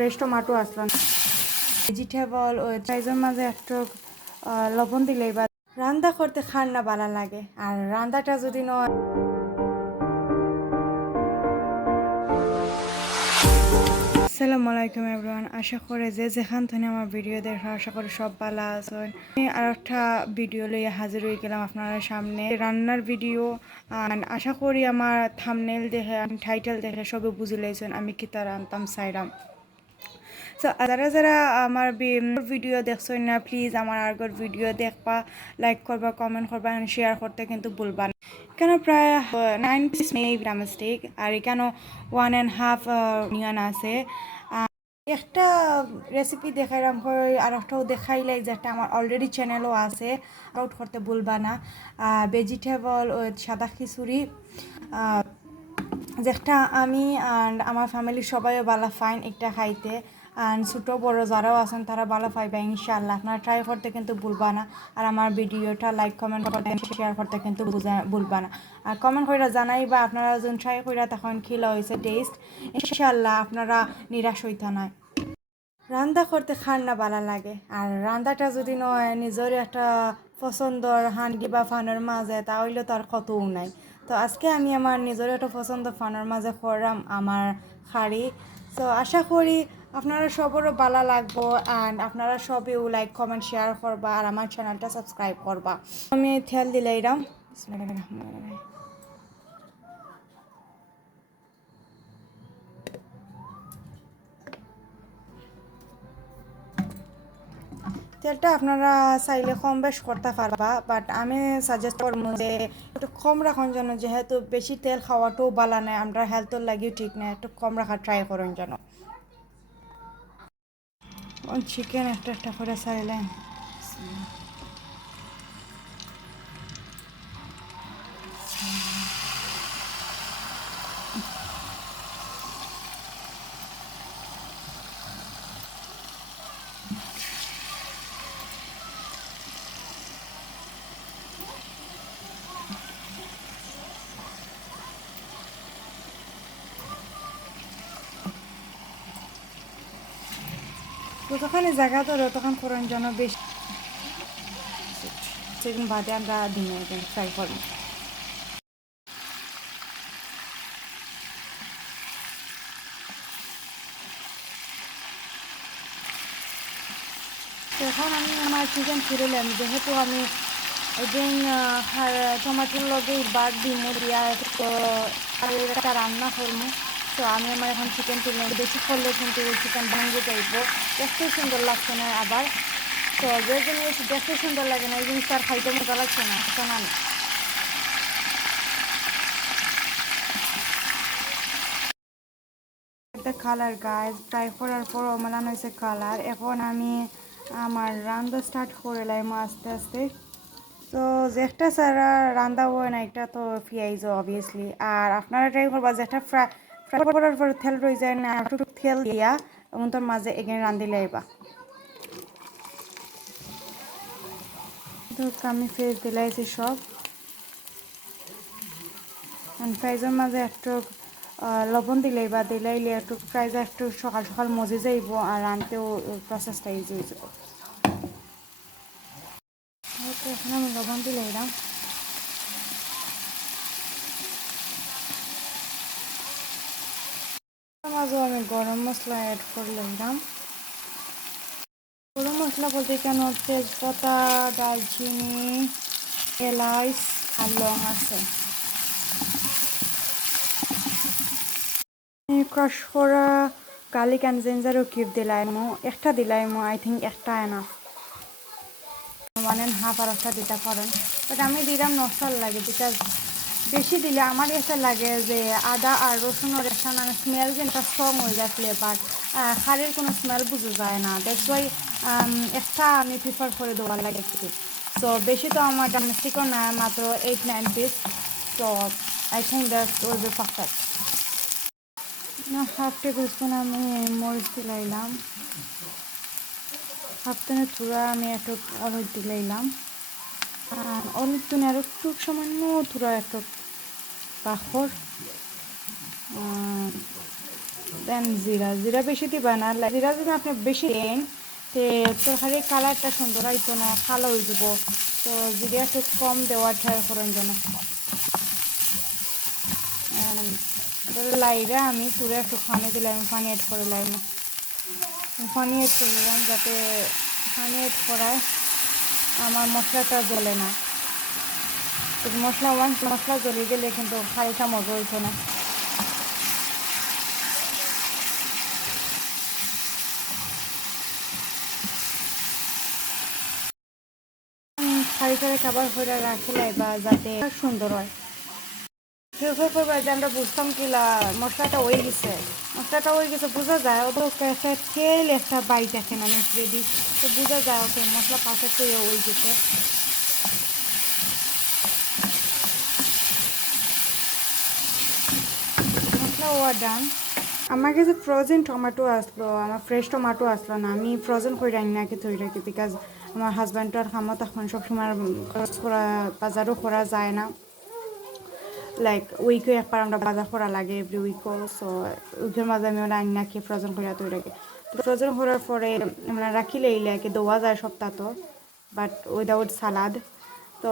Fresh tomato আসলো না vegetable ও চাইজের মাঝে একটু লবণ দিলেই বা রান্না করতে খান না ভালো লাগে আর রান্নাটা যদি নয়। আসসালামু আলাইকুম এভরিওয়ান, আশা করি যে যেখান থেকে আমার ভিডিও দেখা আশা করি সব ভালো আছেন। আমি আর একটা ভিডিও লইয়া হাজির হয়ে গেলাম আপনার সামনে, রান্নার ভিডিও। আশা করি আমার থাম্বনেল দেখে টাইটেল দেখে সবে বুঝে লাইছেন আমি কিতা রান্তাম চাইরাম। সো যারা যারা আমার ভিডিও দেখছেন না প্লিজ আমার আগের ভিডিও দেখবা, লাইক করবা, কমেন্ট করবা, শেয়ার করতে কিন্তু ভুলবা না। এখানে প্রায় 9 পিস মেবি মিস্টেক আর এখানে 1.5 অনিয়ন আছে। একটা রেসিপি দেখাইলাম আর একটাও দেখাইলাই যেটা আমার অলরেডি চ্যানেলও আছে, আউট করতে ভুলবা না। ভেজিটেবল ও সাদা খিচুড়ি যেটা আমি আর আমার ফ্যামিলির সবাই ভালো ফাইন একটা খাইতে, অ্যান্ড ছোটো বড় যারাও আছেন তারা ভালো পাইবা ইনশাআল্লাহ। আপনারা ট্রাই করতে কিন্তু ভুলবা না, আর আমার ভিডিওটা লাইক কমেন্ট করতে শেয়ার করতে কিন্তু ভুলবা না। আর কমেন্ট করে জানাইবা আপনারা যখন ট্রাই কইরা তখন খিলা হয়েছে টেস্ট, ইনশাআল্লাহ আপনারা নিরাশ হইতা নয়। রান্না করতে খান না ভালো লাগে আর রান্নাটা যদি নয় নিজের একটা পছন্দর হান্ডি বা ফানোর মাঝে তাহলে তো আর কতও নাই। তো আজকে আমি আমার নিজের একটা পছন্দ ফানোর মাঝে করলাম আমার হাঁড়ি। তো আশা করি আপনারা সবারও ভালো লাগবো, অ্যান্ড আপনারা সবেও লাইক কমেন্ট শেয়ার করবা আর আমার চ্যানেলটা সাবস্ক্রাইব করবা। আমি তেল দিলাইরাম। তেলটা আপনারা চাইলে কম বেশ করতে পারবা, বাট আমি সাজেস্ট করবো যে একটু কম রাখার জন্য, যেহেতু বেশি তেল খাওয়াটাও ভালো নয়, আমরা হেলথের লাগিও ঠিক না, একটু কম রাখার ট্রাই করার জন্য। চিকেন একটা একটা করে চাইলেন যতখানি জায়গা তো ততক্ষণ করার জন্য বেশি চিকেন বাদে আমরা দিনে ট্রাই করবো। তো এখন আমি আমার চিকেন ফিরলাম, যেহেতু আমি একদিন টমাটোর লগে বাদ দিমু দিয়া একটা রান্না করবো। তো আমি আমার এখন চিকেন তুললাম, বেশি করলে কিন্তু চিকেন ভাঙে যাইব, দেখতে সুন্দর লাগছে না আবার। তো যে জিনিস দেখতে সুন্দর লাগে না এই জিনিসটা আর খাইতে মজা লাগছে না, শোনান। একটা কালার গাছ ট্রাই করার পর অমলান হয়েছে কালার। এখন আমি আমার রান্না স্টার্ট করে লাইম আস্তে আস্তে। তো যেটা সারা রান্না হয় না একটা তো পেঁয়াজ অবভিয়াসলি, আর আপনারা ট্রাই করবা যেটা ফ্রাই ফ্রাই করার পর তেল রয়ে যায় না, একটু তেল দিয়া এবং তোর মাঝে এখানে রান্ধিলে আইবা। তো আমি ফেস দিলাইছি সব, ফ্রাইজের মাঝে একটু লবণ দিলেই বা দিলাইলে একটু ফ্রাইজে একটু সকাল সকাল মজে যাইব আর রানতেও প্রসেসটা ইজি হয়ে যাব। তো এখন আমি লবণ দিলাইলাম, মাঝেও আমি গরম মশলা অ্যাড করে লইলাম। গরম মশলা বলতে কেন তেজপাতা, দারচিনি, এলাচ আর লং আছে। ক্রাশ করা গার্লিক অ্যান্ড জিঞ্জারও কিপ দিলাইমো, একটা দিলাইমো, আই থিঙ্ক একটা এনাফ, 1.5 আর একটা দিতে পারেন, বাট আমি দিলাম নসাল লাগে, বিকজ বেশি দিলে আমার এসে লাগে যে আদা আর রসুনের একটা মানে স্মেল যেটা স্ট্রং হয়ে যায় ফ্লেভার, খারের কোনো স্মেল বোঝা যায় না, দ্যাটস ওয়াই একটা আমি প্রিফার করে দেওয়ার লাগে একটু। সো বেশি তো আমার ডোমেস্টিকও না, মাত্র 8-9 পিস। তো I think that will be perfect. না, হাফ টেবিল স্পুন আমি মরিচ দিলাইলাম, হাফ টেনে থুড়া আমি একটু হলুদ দিলাইলাম, আর হলুদ তুনে আর একটু সামান্য থুড়া একটু পাখর, দেন জিরা জিরা বেশি দিবা না, জিরা যদি আপনি বেশি দেন তে তরকারির কালারটা সুন্দর হইতো না, কালো হয়ে যাব। তো জিরা একটু কম দেওয়ার ট্রাই করেন যেন। লাইরে আমি তুলে একটু পানি দিলাম, পানি এড করে লাইম, পানি এড করলাম যাতে পানি এড করায় আমার মশলাটা জ্বলে না। মশলা জ্বলে গেলে কিন্তু খাইটা মজা হইতো না। খাইটারে খাবার করে রাখলে বা যাতে সুন্দর হয়। ফেরফের করবে যে আমরা বুঝতাম কিলা মশলাটা হয়ে গেছে বোঝা যায়। ওদের একটা তেল একটা বাইট আছে মানে রেডি, তো বোঝা যায় ওকে মশলা পাশে তো হয়ে গেছে। মশলা ওয়া ডান। আমার কাছে ফ্রোজেন টমেটো আসলো, আমার ফ্রেশ টমেটো আসলো না, আমি ফ্রোজেন করে রাখি নাকি তৈরি রাখি, বিকজ আমার হাজব্যান্ড আর খামো তখন সবসময় খরচ করা বাজারও করা যায় না। লাইক উইকে একবার আমরা বাজার করা লাগে এভরি উইকও, সো উইকের মাঝে আমি ওরা আনি নাকি ফ্রোজেন করে তৈরি রাখি। তো ফ্রোজেন করার পরে আমরা রাখিলে এইলাকে দেওয়া যায় সপ্তাহ তো, বাট উইদাউট সালাদ। তো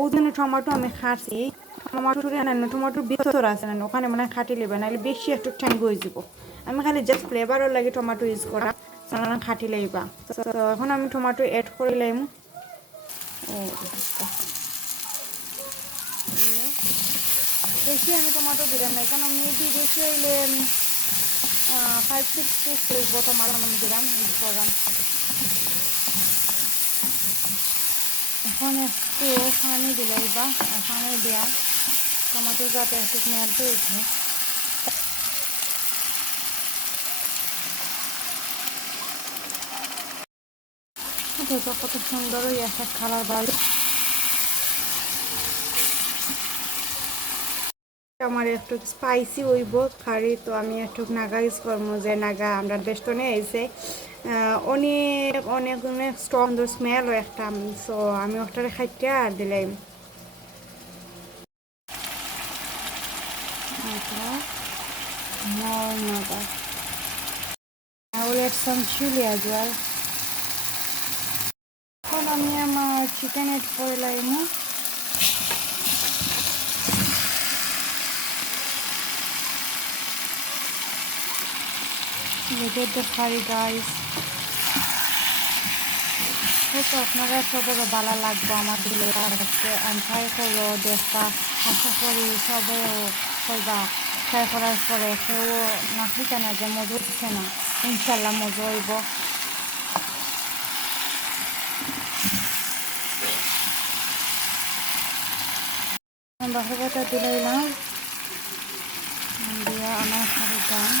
ওই জন্য টমেটো আমি খাচ্ছি, টমেটোর টমেটোর ভিতর আছে না ওখানে মানে খাটি লেবে নাহলে বেশি একটু ঠ্যাঙ্গ হয়ে যাব। আমি খালি জাস্ট ফ্লেভারও লাগে টমেটো ইউজ করা, খাটি লাইবা। তো এখন আমি টমেটো এড করে লাইম। ও বেশি আমি টমেটো দিলাম না, কারণ মেবি বেশি হইলে 5-6 পিস হইব টমেটো আমি দিলাম, ইউজ করলাম। এখন একটু পানি দিলাই বা পানি দেওয়া টমেটো যাতে একটু মেল্ট হয়েছে। কত সুন্দর ওই একটা কালার বাড়ি। আমার একটু স্পাইসি হইব খারি, তো আমি একটু নাগা ইউজ করবো, যে নাগা আমরা বেষ্টনে এসে অনেক অনেক অনেক স্ট্রং স্মেল একটা, সো আমি ওটারে খাইতে আর দিলাম। More naga. I will add some chili as well. এখন আমি আমার চিকেন এড করে lime. Look at the curry guys. তো আপনারা সবাই ভালো লাগবে আমার দিলে কাছে আমি ট্রাই করবো দেখা, আশা করি সবাই করবা। ট্রাই করার পরে কেউ না খেতে না যে মজা হচ্ছে না, ইনশাল্লাহ মজা হইব। বাসাটা দিলাম দিয়া আমার খাবার দাম।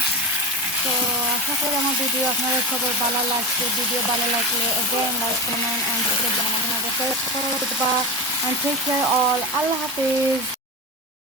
তো আশা করি আমার ভিডিও আপনাদের সবার ভালো লাগছে। ভিডিও ভালো লাগলে again like comment and subscribe, and take care all. আল্লাহ হাফেজ।